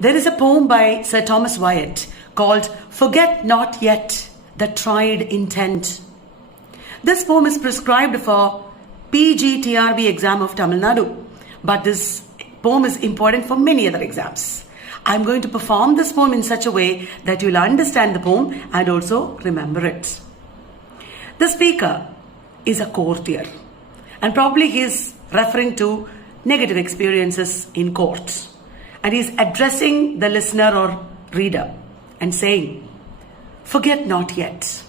There is a poem by Sir Thomas Wyatt called Forget Not Yet the Tried Intent. This poem is prescribed for PG TRB exam of Tamil Nadu, but this poem is important for many other exams. I'm going to perform this poem in such a way that you'll understand the poem and also remember it. The speaker is a courtier, and probably he is referring to negative experiences in court. And he is addressing the listener or reader and saying, forget not yet.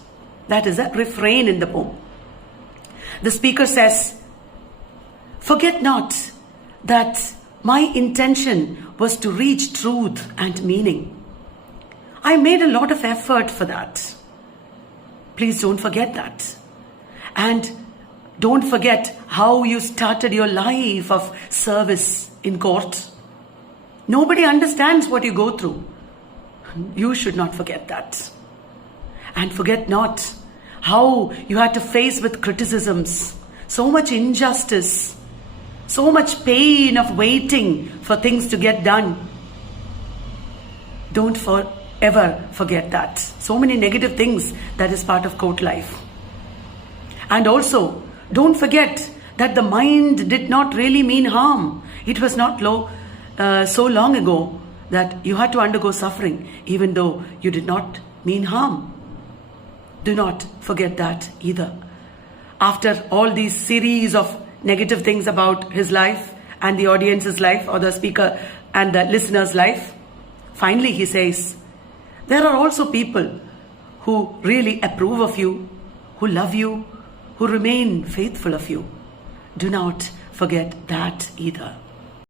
That is a refrain in the poem. The speaker says, forget not that my intention was to reach truth and meaning. I made a lot of effort for that. Please don't forget that. And don't forget how you started your life of service in court. Nobody understands what you go through. You should not forget that. And forget not how you had to face with criticisms, so much injustice, so much pain of waiting for things to get done. Don't ever forget that. So many negative things that is part of court life. And also, don't forget that the mind did not really mean harm. It was not so long ago that you had to undergo suffering, even though you did not mean harm. Do not forget that either. After all these series of negative things about his life and the audience's life, or the speaker and the listener's life, finally he says, there are also people who really approve of you, who love you, who remain faithful of you. Do not forget that either.